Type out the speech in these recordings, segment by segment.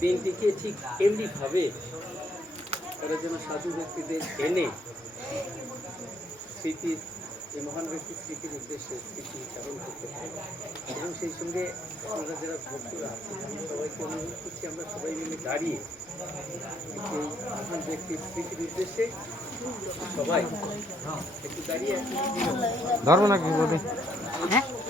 দিনটিকে ঠিক এমনিভাবে তারা যেন সাধু ব্যক্তিদের এনে স্মৃতির এই মহান ব্যক্তির স্মৃতির উদ্দেশ্যে স্মৃতি চারণ করতে পারে। এবং সেই সঙ্গে আমরা যারা ভক্তরা আছি আমি সবাইকে অনুরোধ করছি আমরা সবাই মিলে দাঁড়িয়ে সেই মহান ব্যক্তির স্মৃতির উদ্দেশ্যে সবাই একটু দাঁড়িয়ে ধরবো নাকি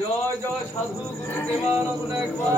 জয় জয় সাধু গুরু দেবানন্দ একবার।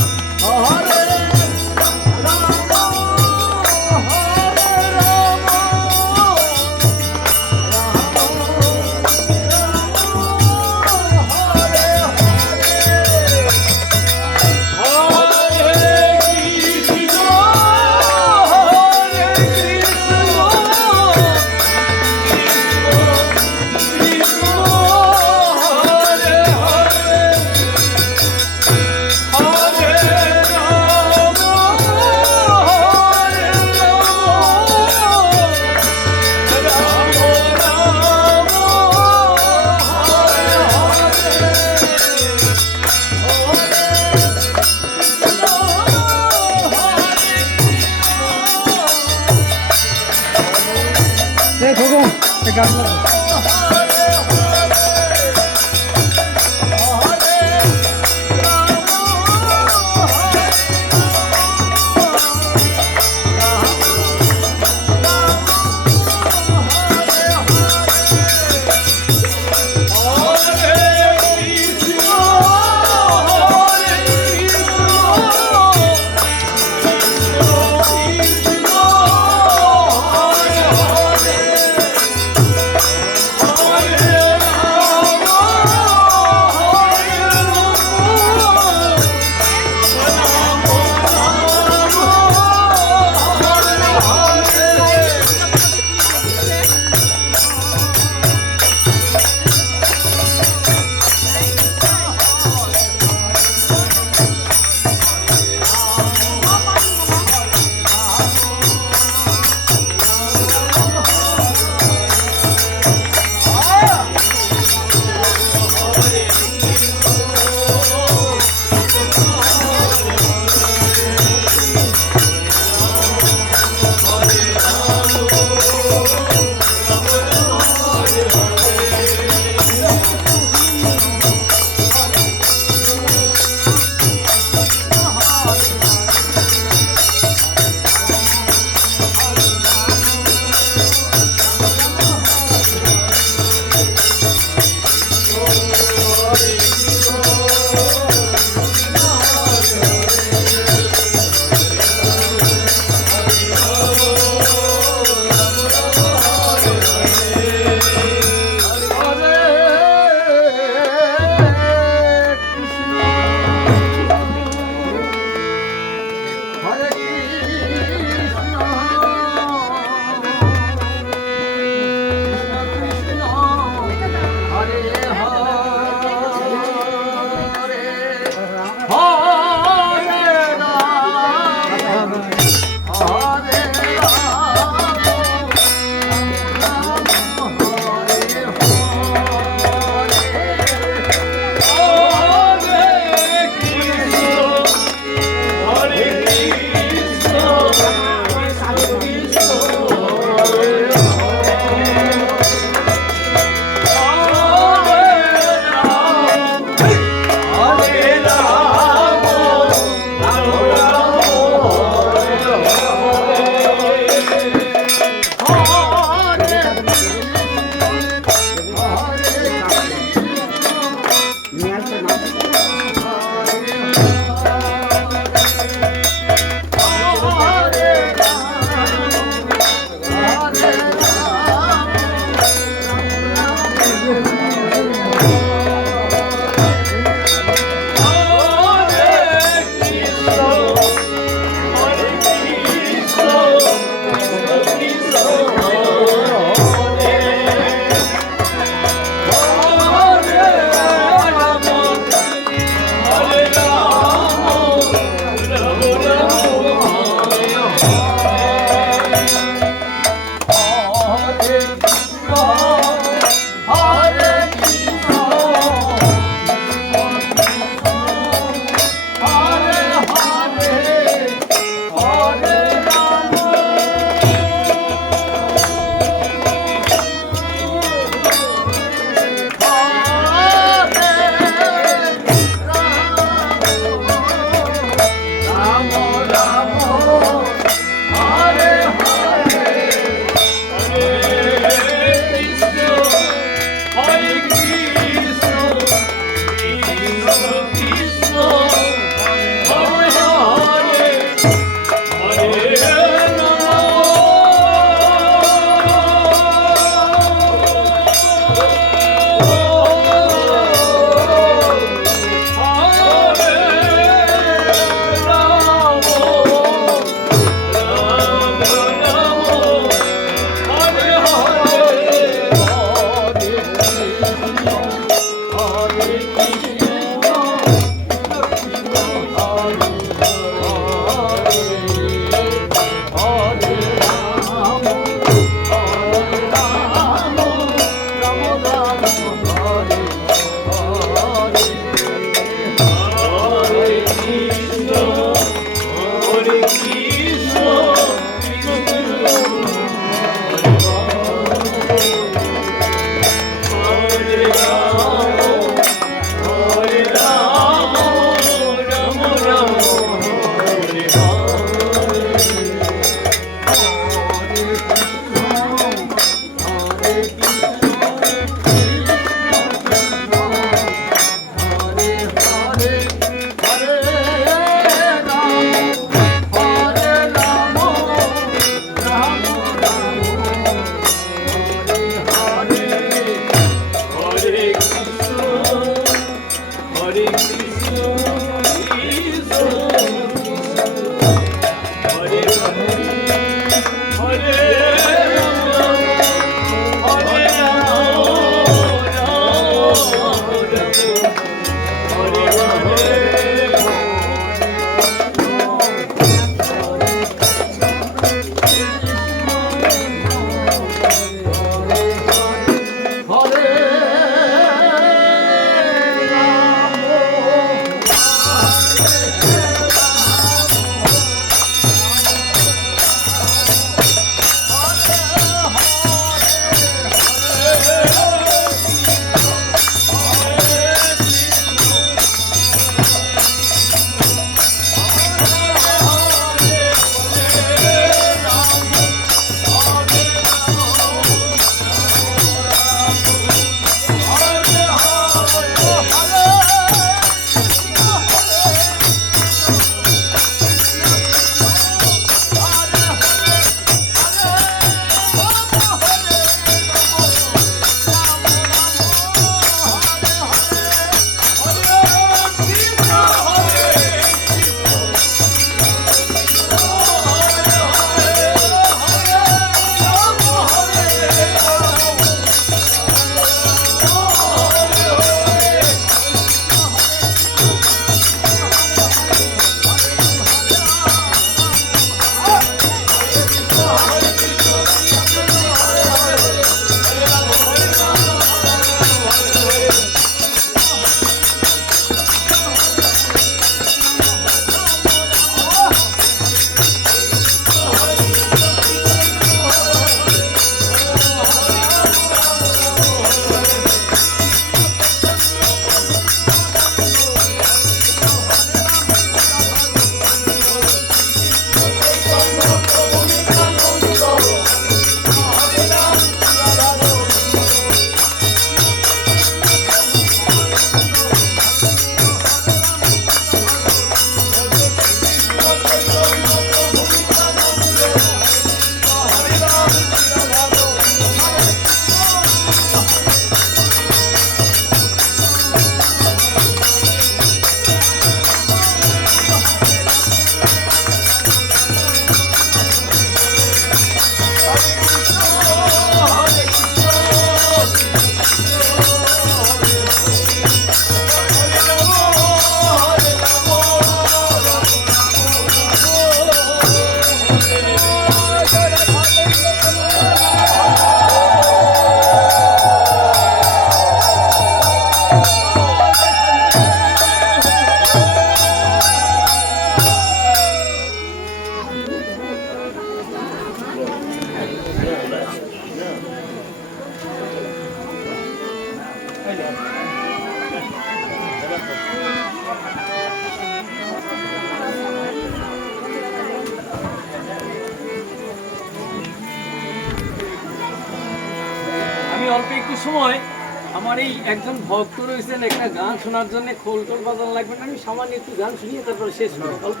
রয়েছেন, একটা গান শোনার জন্য খোল টোল বাজানো লাগবে না, আমি সামান্য একটু গান শুনিয়ে তারপরে শেষ করি অল্প।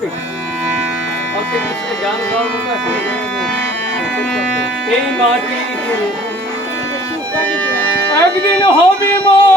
গান গাওয়ার মতো এই মাটি একদিন হবে মাটি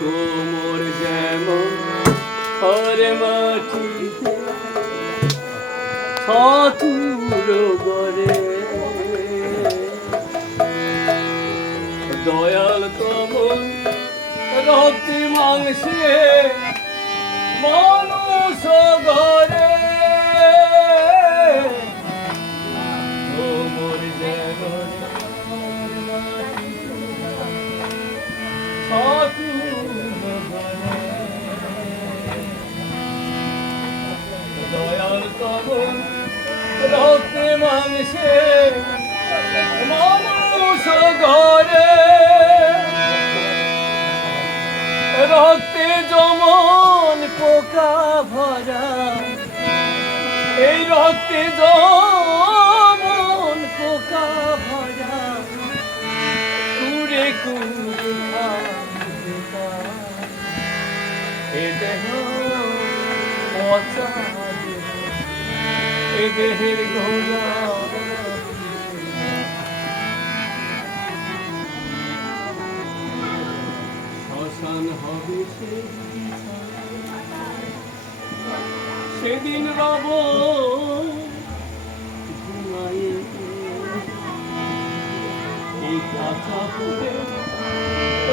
তোমর যেমন হর মাটিতে ঠাকুর গরে দয়াল তোমর রক্তি মাংসে মানুষ গরে রক্তে মাংসে মানুষ ঘরে। রক্তে যেমন পোকা ভরা। এই রক্তে যেমন পোকা ভরা। কুড়ে কুড়ে এ দেহের শ্মশান হবে সেদিন। রব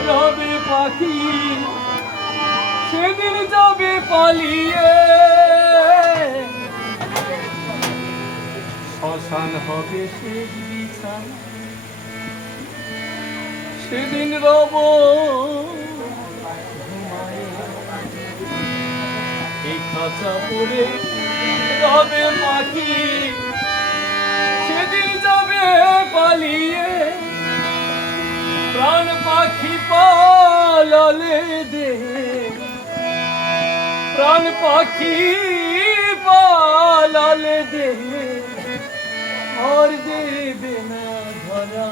রবে পাখি সেদিন যাবে পালিয়ে শ্মশান হবে সেদিন রব। এই খাঁচা রবে পাখি। সেদিন যাবে পালিয়ে প্রাণ পাখি পাললে দে। প্রাণ পাখি পাললে দে। আর দেবে না ধরা।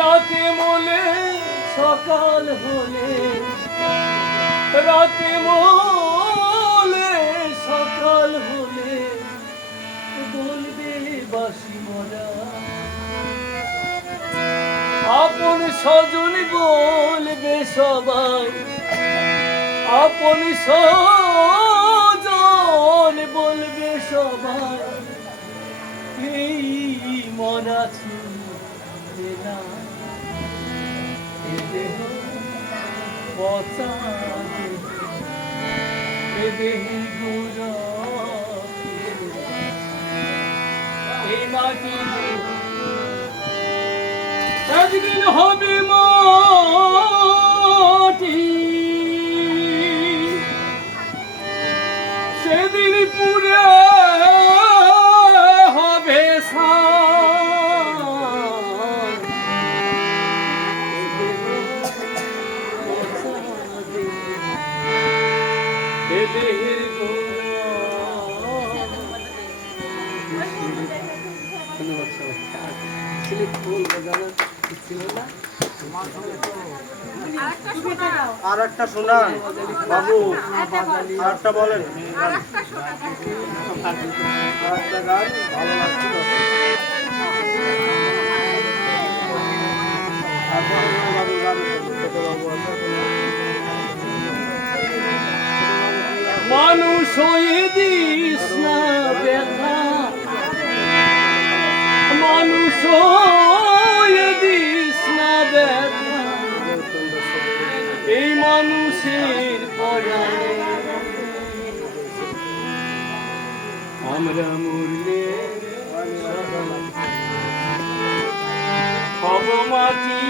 রাতে মোলে সকাল হলে, রাতে মোলে সকাল হলে বলবে বাসি মরা। আপন স্বজন বলবে সবাই, আপন স্বজন ছিল না এ দেহ পচা দেহ, এ দেহি এই মাটি হবে মাটি আর একটা শোনান বাবু। আর একটা বলেন মানুষ দিস না ব্যথা। মানুষ মানুষের পরাণে আমরা মরলে হব মাটি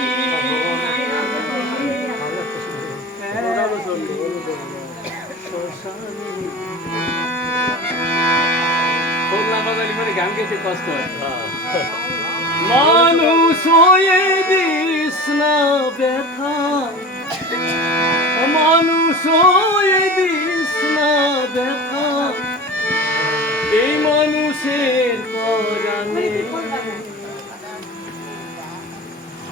গান গেতে কষ্ট হয় মানুষ হয়ে দিস না ব্যথা। মানুষ দিস না ব্যথা এই মানুষের পরাণে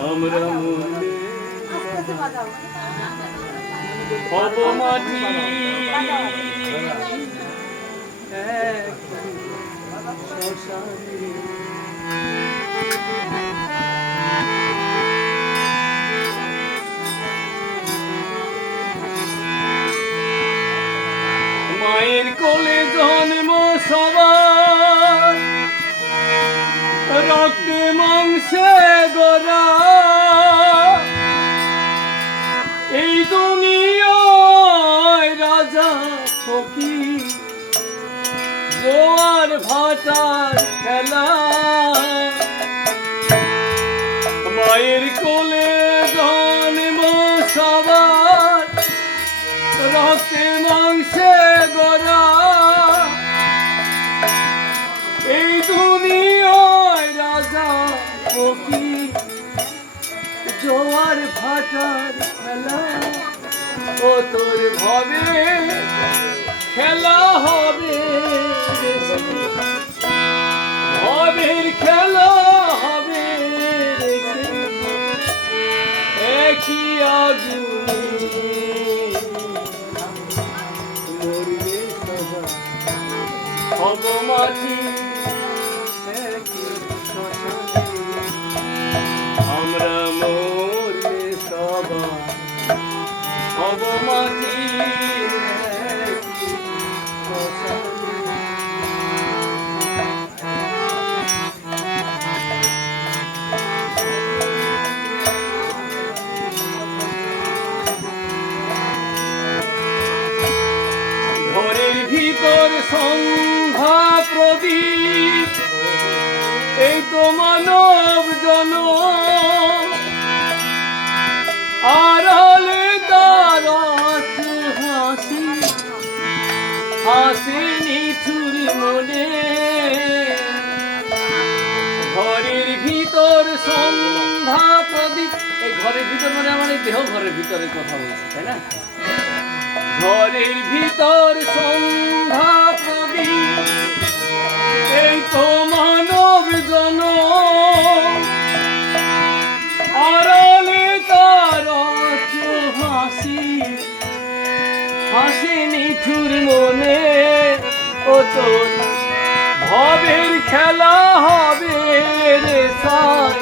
আমরা মরলে হব মাটি এক। মায়ের কোলে জন্ম সবার। রক্তে মাংসে গোরা এই দুনিয়ায় রাজা ফকির জোয়ার ভাটার খেলা। ভাটার খেলা। ও তোর ভবে খেলা হবে। মনে। ঘরের ভিতর সন্ধ্যা প্রদীপ। এই ঘরের ভিতর মানে আমার দেহ ঘরের ভিতরে কথা বলছে, তাই না? ঘরের ভিতর সন্ধ্যা প্রদীপ। এই তো মানব জন আড়ালে হাসি হাসি নিঠুর মনে। ও তোর ভবের খেলা হবে রে সাই।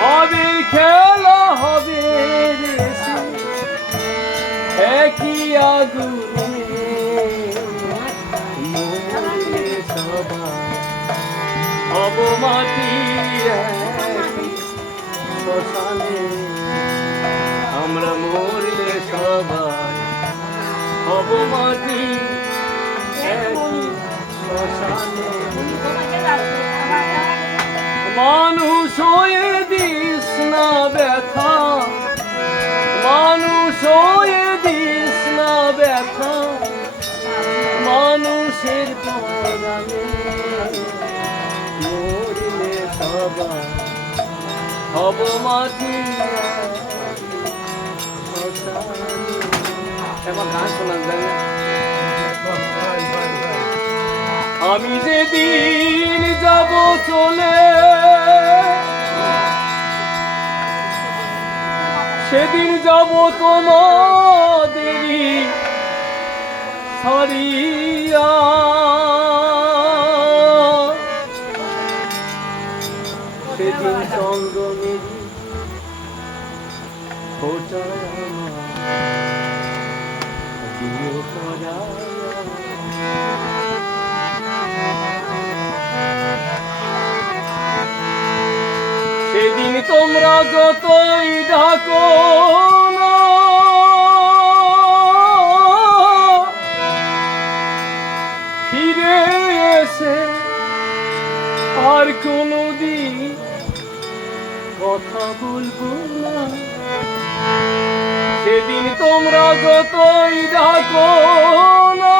ভবের খেলা হবে রে একই আগুনে হব মাটি আমরা মরলে সবাই হব মাটি মানুষ হয়ে দিস না ব্যথা। মানুষ হয়ে দিস না ব্যথা। মানুষের মরলে সবাই হব মাটি এবার গান শোনা যায় আমি যেদিন যাব চলে সেদিন যাব তোমাদেরই সারিয়া সেদিন চন্দ্রমেরি সেদিন তোমরা যতই ডাকো ফিরে এসে আর কোনোদিন কথা বলব না। সেদিন তোমরা যতই ডাকো না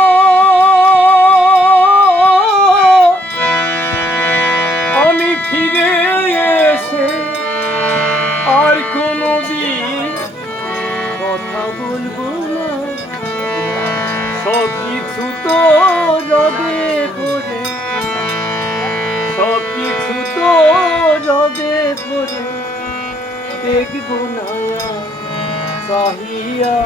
দেখব না আর চাহিয়া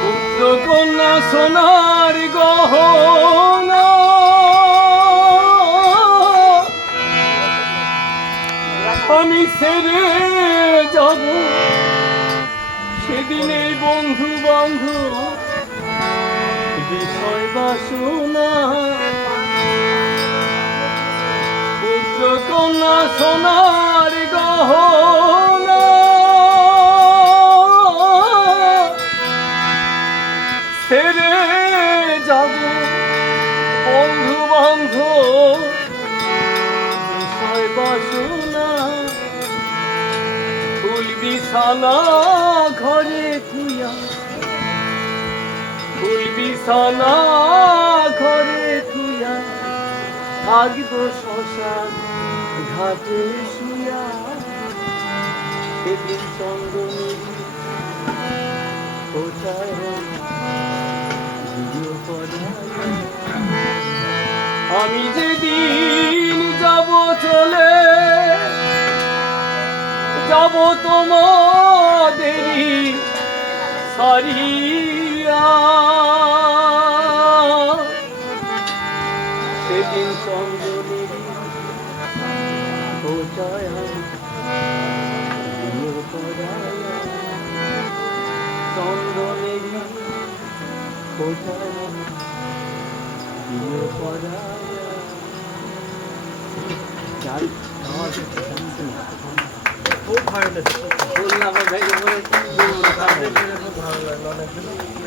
পুত্র কন্যা সোনার গহনা আমি ছেড়ে যাব এই বন্ধু বান্ধব, বিষয় বাসনা পুত্র কন্যা সোনার গহনা। ছেড়ে যাব বন্ধু বান্ধব, বিষয় বাসনা ফুল বিছানা বিছানা ঘরে থুয়া থাকব শ্মশান ঘাটে শুয়া সেদিন চন্দ্রনী কোথায়। আমি যেদিন যাব চলে, যাব তোমাদেরই সারিয়া সেদিন দিও পরায় খুব ভালো লেগেছে। খুব ভালো লাগল অনেক